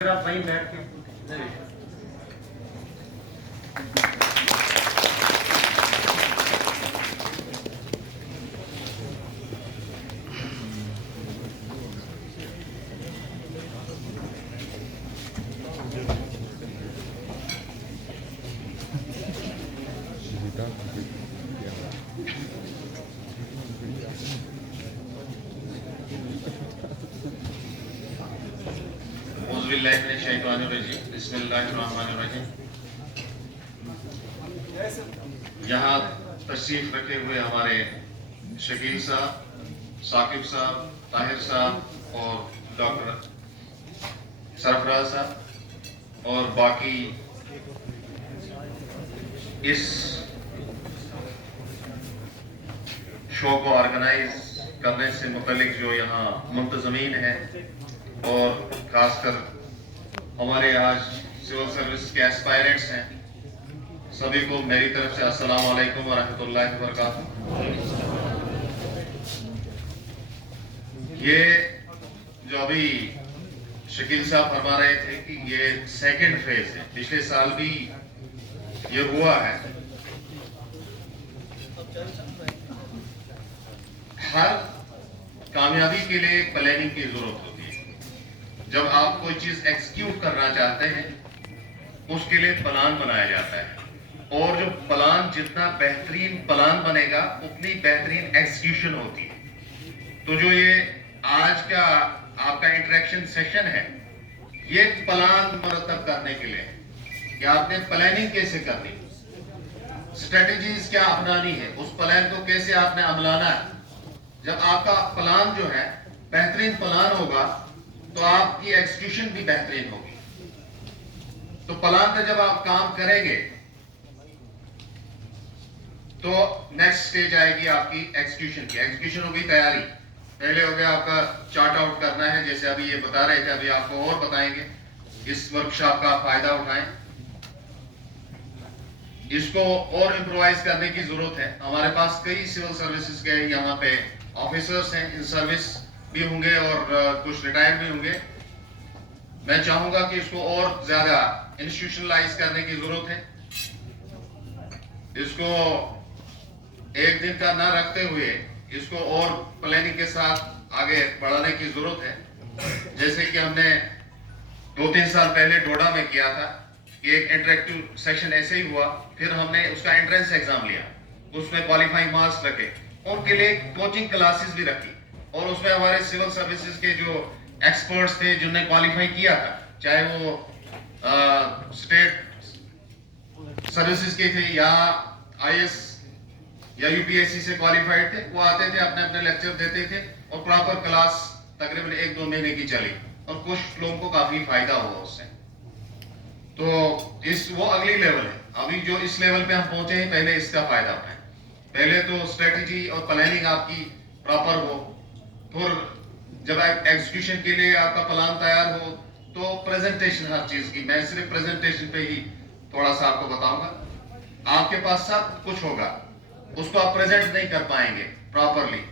आप वहीं बैठ के यहाँ तशरीफ रखे हुए हमारे शकील साहब, साकिब साहब, ताहिर साहब और डॉक्टर सरफराज साहब और बाकी इस शो को ऑर्गेनाइज करने से मुतल्लिक जो यहाँ मुंतजमीन है और खासकर हमारे आज सिविल सर्विस के एस्पायरेंट्स हैं, सभी को मेरी तरफ से अस्सलाम वालेकुम व रहमतुल्लाहि व बरकातुहू। ये जो अभी शकील साहब फरमा रहे थे कि ये सेकंड फेज है, पिछले साल भी ये हुआ है। हर कामयाबी के लिए एक प्लानिंग की जरूरत होती है। जब आप कोई चीज एग्जीक्यूट करना चाहते हैं उसके लिए प्लान बनाया जाता है और जो प्लान जितना बेहतरीन प्लान बनेगा उतनी बेहतरीन एग्जीक्यूशन होती है। तो जो ये आज का आपका इंटरेक्शन सेशन है ये प्लान मरतब करने के लिए कि आपने प्लानिंग कैसे करनी, स्ट्रेटेजीज क्या अपनानी है, उस प्लान को कैसे आपने अमलाना है। जब आपका प्लान जो है बेहतरीन प्लान होगा तो आपकी एग्जीक्यूशन भी बेहतरीन होगी। तो प्लान पे जब आप काम करेंगे तो नेक्स्ट स्टेज आएगी आपकी एग्जीक्यूशन की। एग्जीक्यूशन होगी तैयारी। पहले हो गया आपका चार्ट आउट करना है, जैसे अभी ये बता रहे थे, अभी आपको और बताएंगे। इस वर्कशॉप का फायदा उठाएं, इसको और इम्प्रोवाइज करने की जरूरत है। हमारे पास कई सिविल सर्विसेज के यहाँ पे ऑफिसर्स हैं, इन सर्विस भी होंगे और कुछ रिटायर भी होंगे। मैं चाहूंगा कि इसको और ज्यादा इंस्टीट्यूशनलाइज करने की जरूरत है। इसको एक दिन का ना रखते हुए इसको और प्लानिंग के साथ आगे बढ़ाने की जरूरत है। जैसे कि हमने 2-3 साल पहले डोडा में किया था कि एक इंटरेक्टिव सेशन ऐसे ही हुआ, फिर हमने उसका एंट्रेंस एग्जाम लिया, उसमें क्वालिफाइंग मार्क्स रखे, उनके लिए कोचिंग क्लासेस भी रखी और उसमें हमारे सिविल सर्विसेज के जो एक्सपर्ट्स थे जिन्होंने क्वालिफाई किया था, चाहे वो स्टेट सर्विसेज के थे या IAS या UPSC से क्वालिफाइड थे, वो आते थे, अपने अपने लेक्चर देते थे और प्रॉपर क्लास तकरीबन 1-2 महीने की चली और कुछ लोगों को काफी फायदा हुआ उससे। तो वो अगली लेवल है। अभी जो इस लेवल पे हम पहुंचे हैं, पहले इसका फायदा उठाएं। पहले तो स्ट्रेटेजी और प्लानिंग आपकी प्रॉपर हो, फिर जब एग्जीक्यूशन के लिए आपका प्लान तैयार हो तो प्रेजेंटेशन हर चीज की। मैं सिर्फ प्रेजेंटेशन पे ही थोड़ा सा आपको बताऊंगा। आपके पास सब कुछ होगा, उसको आप प्रेजेंट नहीं कर पाएंगे प्रॉपरली,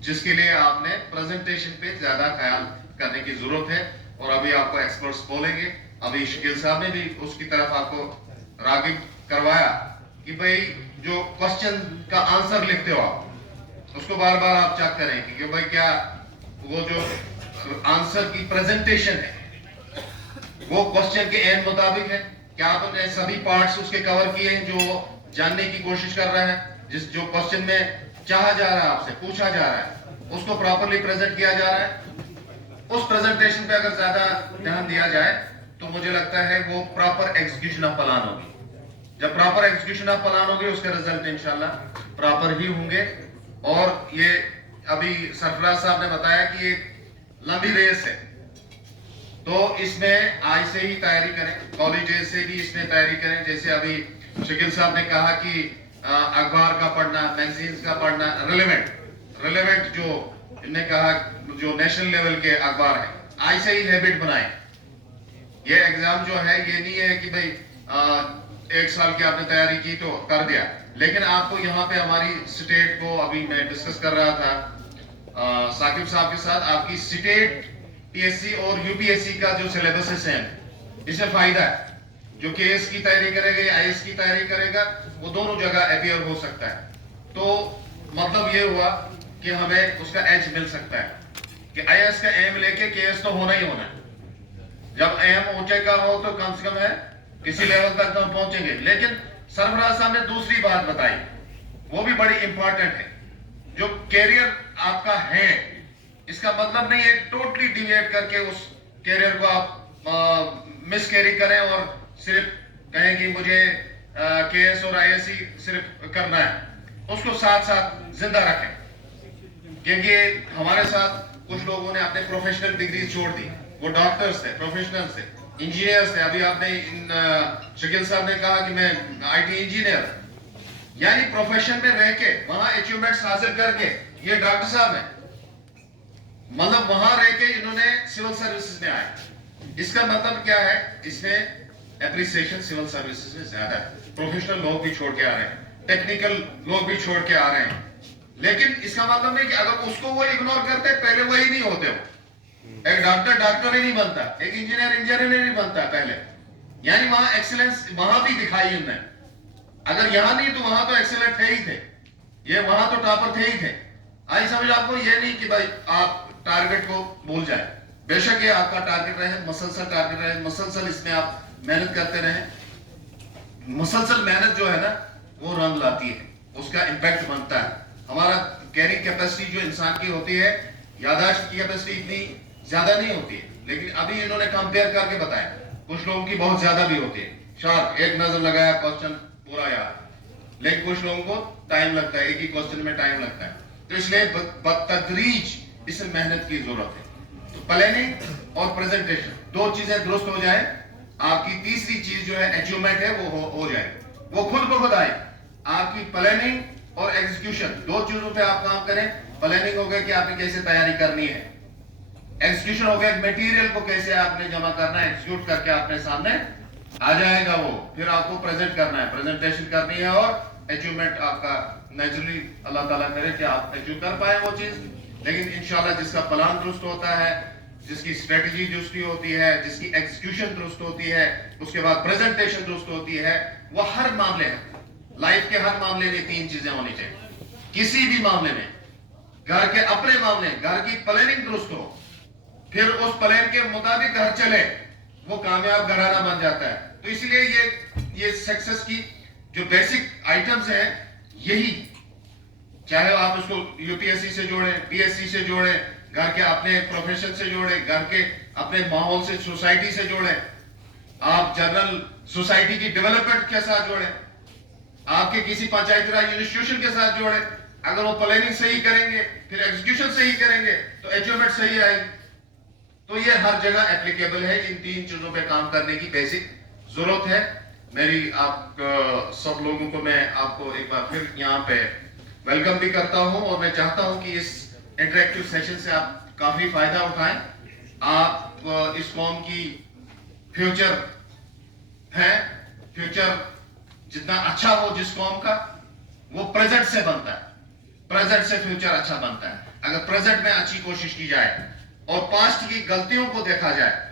जिसके लिए आपने प्रेजेंटेशन पे ज्यादा ख्याल करने की जरूरत है। और अभी आपको एक्सपर्ट्स बोलेंगे, अभी शकील साहब ने भी उसकी तरफ आपको रागिब करवाया कि भाई जो क्वेश्चन का आंसर लिखते हो आप उसको बार बार आप चेक करें कि भाई क्या वो जो आंसर की प्रेजेंटेशन है वो क्वेश्चन के एंड मुताबिक है, क्या आपने सभी पार्ट्स उसके कवर किए हैं जो जानने की कोशिश कर रहा है, जिस जो क्वेश्चन में चाहा जा रहा है, आपसे पूछा जा रहा है, उसको प्रॉपरली प्रेजेंट किया जा रहा है। उस प्रेजेंटेशन पे अगर ज्यादा ध्यान दिया जाए तो मुझे लगता है वो प्रॉपर एग्जीक्यूशन ऑफ प्लान होगी। जब प्रॉपर एग्जीक्यूशन ऑफ प्लान होगी उसके रिजल्ट इंशाल्लाह प्रॉपर ही होंगे। और ये अभी सरफराज साहब ने बताया कि एक लंबी रेस है, तो इसमें आज से ही तैयारी करें, कॉलेज डेज से भी इसमें तैयारी करें। जैसे अभी शकील साहब ने कहा कि अखबार का पढ़ना, मैगजीन्स का पढ़ना, रिलेवेंट जो इन्होंने कहा जो नेशनल लेवल के अखबार है, आज से ही हैबिट बनाएं। ये एग्जाम जो है ये नहीं है कि भाई 1 साल की आपने तैयारी की तो कर दिया, लेकिन आपको यहाँ पे हमारी स्टेट को, अभी मैं डिस्कस कर रहा था साकिब साहब के साथ, आपकी स्टेट टीएससी और यूपीएससी का जो सिलेबस है सेम, इसमें फायदा है। जो केएस की तैयारी करेगा या आईएएस की तैयारी करेगा वो दोनों जगह अपीयर हो सकता है। तो मतलब ये हुआ कि हमें उसका एज मिल सकता है कि आईएएस का एम लेके केएस तो होना ही होना है। जब एम ऊंचे का हो तो कम से कम है किसी लेवल तक तो हम पहुंचेंगे। लेकिन सरफराज साहब ने दूसरी बात बताई, वो भी बड़ी इंपॉर्टेंट है। जो कैरियर आपका है, इसका मतलब नहीं है टोटली डिविएट करके उस कैरियर को आप मिस कैरी करें और सिर्फ कहें कि मुझे केएस और आईएएस ही सिर्फ करना है। उसको साथ साथ जिंदा रखें, क्योंकि हमारे साथ कुछ लोगों ने अपने प्रोफेशनल डिग्री छोड़ दी। वो डॉक्टर्स थे, प्रोफेशनल्स थे, इंजीनियर्स थे। अभी आपने शकील साहब ने कहा कि मैं आईटी इंजीनियर, यानी प्रोफेशन में रह के वहां अचीवमेंट्स हासिल करके ये डॉक्टर साहब है, मतलब वहां रह के इन्होंने सिविल सर्विसेज में आए। इसका मतलब क्या है, इसमें एप्रिसिएशन सिविल सर्विसेज में ज्यादा है। प्रोफेशनल लोग भी छोड़ के आ रहे हैं, टेक्निकल लोग भी छोड़ के आ रहे हैं। लेकिन इसका मतलब नहीं कि अगर उसको वो इग्नोर करते, पहले वही नहीं होते हो। एक डॉक्टर डॉक्टर ही नहीं बनता, एक इंजीनियर इंजीनियर ही नहीं बनता पहले। यानी वहां एक्सीलेंस वहां भी दिखाई उन्होंने। अगर यहां नहीं तो वहां तो एक्सीलेंट थे ही थे, ये वहां तो टॉपर थे ही थे। आई समझ आपको, ये नहीं कि भाई आप टारगेट को भूल जाए। बेशक ये आपका टारगेट रहे, मसलसल टारगेट रहे, मसलसल इसमें आप मेहनत करते रहे। मुसलसल मेहनत जो है ना वो रंग लाती है, उसका इम्पैक्ट बनता है। हमारा कैरिंग कैपेसिटी जो इंसान की होती है, याददाश्त की कैपेसिटी इतनी ज्यादा नहीं होती है, लेकिन अभी इन्होंने कंपेयर करके बताया, कुछ लोगों की बहुत ज्यादा भी होती है। शार्प एक नजर लगाया, क्वेश्चन पूरा याद। लेकिन कुछ लोगों को टाइम लगता है, एक ही क्वेश्चन में टाइम लगता है। तो इसलिए बतदरीज इसमें मेहनत की जरूरत है। तो प्लानिंग और प्रेजेंटेशन दो चीजें दुरुस्त हो जाए, आपकी तीसरी चीज जो है अचीवमेंट है वो हो जाए, वो खुद ब खुद आए। आपकी प्लानिंग और एग्जीक्यूशन दो चीजों पे आप काम करें। प्लानिंग हो गया कि आपने कैसे तैयारी करनी है, एग्जीक्यूशन हो गया मटेरियल को कैसे आपने जमा करना है, एग्जीक्यूट करके आपने सामने आ जाएगा वो। फिर आपको प्रेजेंट करना है, प्रेजेंटेशन करनी है, और अचीवमेंट आपका नेचुरली अल्लाह ताला करे कि आप अचीव कर पाए वो चीज। लेकिन इंशाल्लाह जिसका प्लान दुरुस्त होता है, जिसकी स्ट्रेटजी दुरुस्ती होती है, जिसकी एग्जीक्यूशन दुरुस्त होती है, उसके बाद प्रेजेंटेशन दुरुस्त होती है, वो हर मामले में, लाइफ के हर मामले में तीन चीजें होनी चाहिए। किसी भी मामले में, घर के अपने मामले, घर की प्लानिंग दुरुस्त हो, फिर उस प्लान के मुताबिक घर चले, वो कामयाब घराना बन जाता है। तो इसलिए ये सक्सेस की जो बेसिक आइटम्स हैं, यही, चाहे आप उसको यूपीएससी से जोड़े, पीएससी से जोड़े, घर के अपने प्रोफेशन से जोड़े, घर के अपने माहौल से, सोसाइटी से जोड़े, आप जनरल सोसाइटी की डेवलपमेंट के साथ जोड़े, आपके किसी पंचायती राज इंस्टीट्यूशन के साथ जोड़े। अगर वो प्लानिंग सही करेंगे, फिर एग्जीक्यूशन सही करेंगे, तो अचीवमेंट सही आएगी। तो ये हर जगह एप्लीकेबल है। इन तीन चीजों पे काम करने की बेसिक जरूरत है। मेरी आप सब लोगों को मैं आपको एक बार फिर यहाँ पे वेलकम भी करता हूँ, और मैं चाहता हूँ कि इस इंटरेक्टिव सेशन से आप काफी फायदा उठाएं। आप इस कौम की फ्यूचर है, फ्यूचर जितना अच्छा हो जिस कौम का, वो प्रेजेंट से बनता है। प्रेजेंट से फ्यूचर अच्छा बनता है। अगर प्रेजेंट में अच्छी कोशिश की जाए और पास्ट की गलतियों को देखा जाए,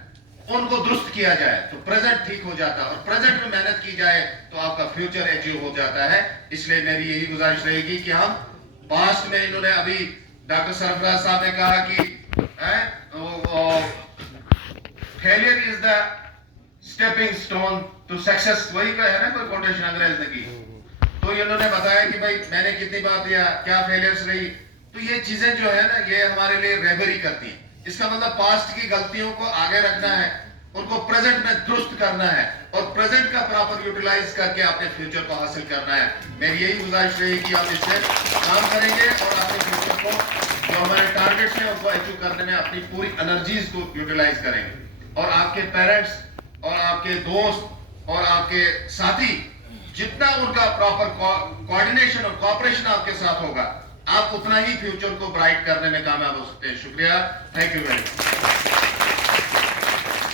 उनको दुरुस्त किया जाए, तो प्रेजेंट ठीक हो जाता है, और प्रेजेंट में मेहनत की जाए तो आपका फ्यूचर अचीव हो जाता है। इसलिए मेरी यही गुजारिश रहेगी कि हम पास्ट में, इन्होंने अभी डॉक्टर सरफराज साहब ने कहा कि failure is the stepping stone to success, वही का है ना कोई कोटेशन अंग्रेज ने की। तो इन्होंने बताया कि भाई मैंने कितनी बार दिया, क्या फेलियर्स रही। तो ये चीजें जो है ना, ये हमारे लिए रहबरी करती है। इसका मतलब पास्ट की गलतियों को आगे रखना है, उनको प्रेजेंट में दुरुस्त करना है, और प्रेजेंट का प्रॉपर यूटिलाइज करके अपने फ्यूचर को हासिल करना है। मेरी यही गुजारिश रहेगी कि आप इससे काम करेंगे और अपने फ्यूचर को, जो हमारे टारगेट्स हैं, उनको अचीव करने में अपनी पूरी एनर्जीज को यूटिलाइज करेंगे। और आपके पेरेंट्स और आपके दोस्त और आपके साथी, जितना उनका प्रॉपर कोऑर्डिनेशन और कोऑपरेशन आपके साथ होगा, आप उतना ही फ्यूचर को ब्राइट करने में कामयाब हो सकते हैं। शुक्रिया, थैंक यू वेरी मच।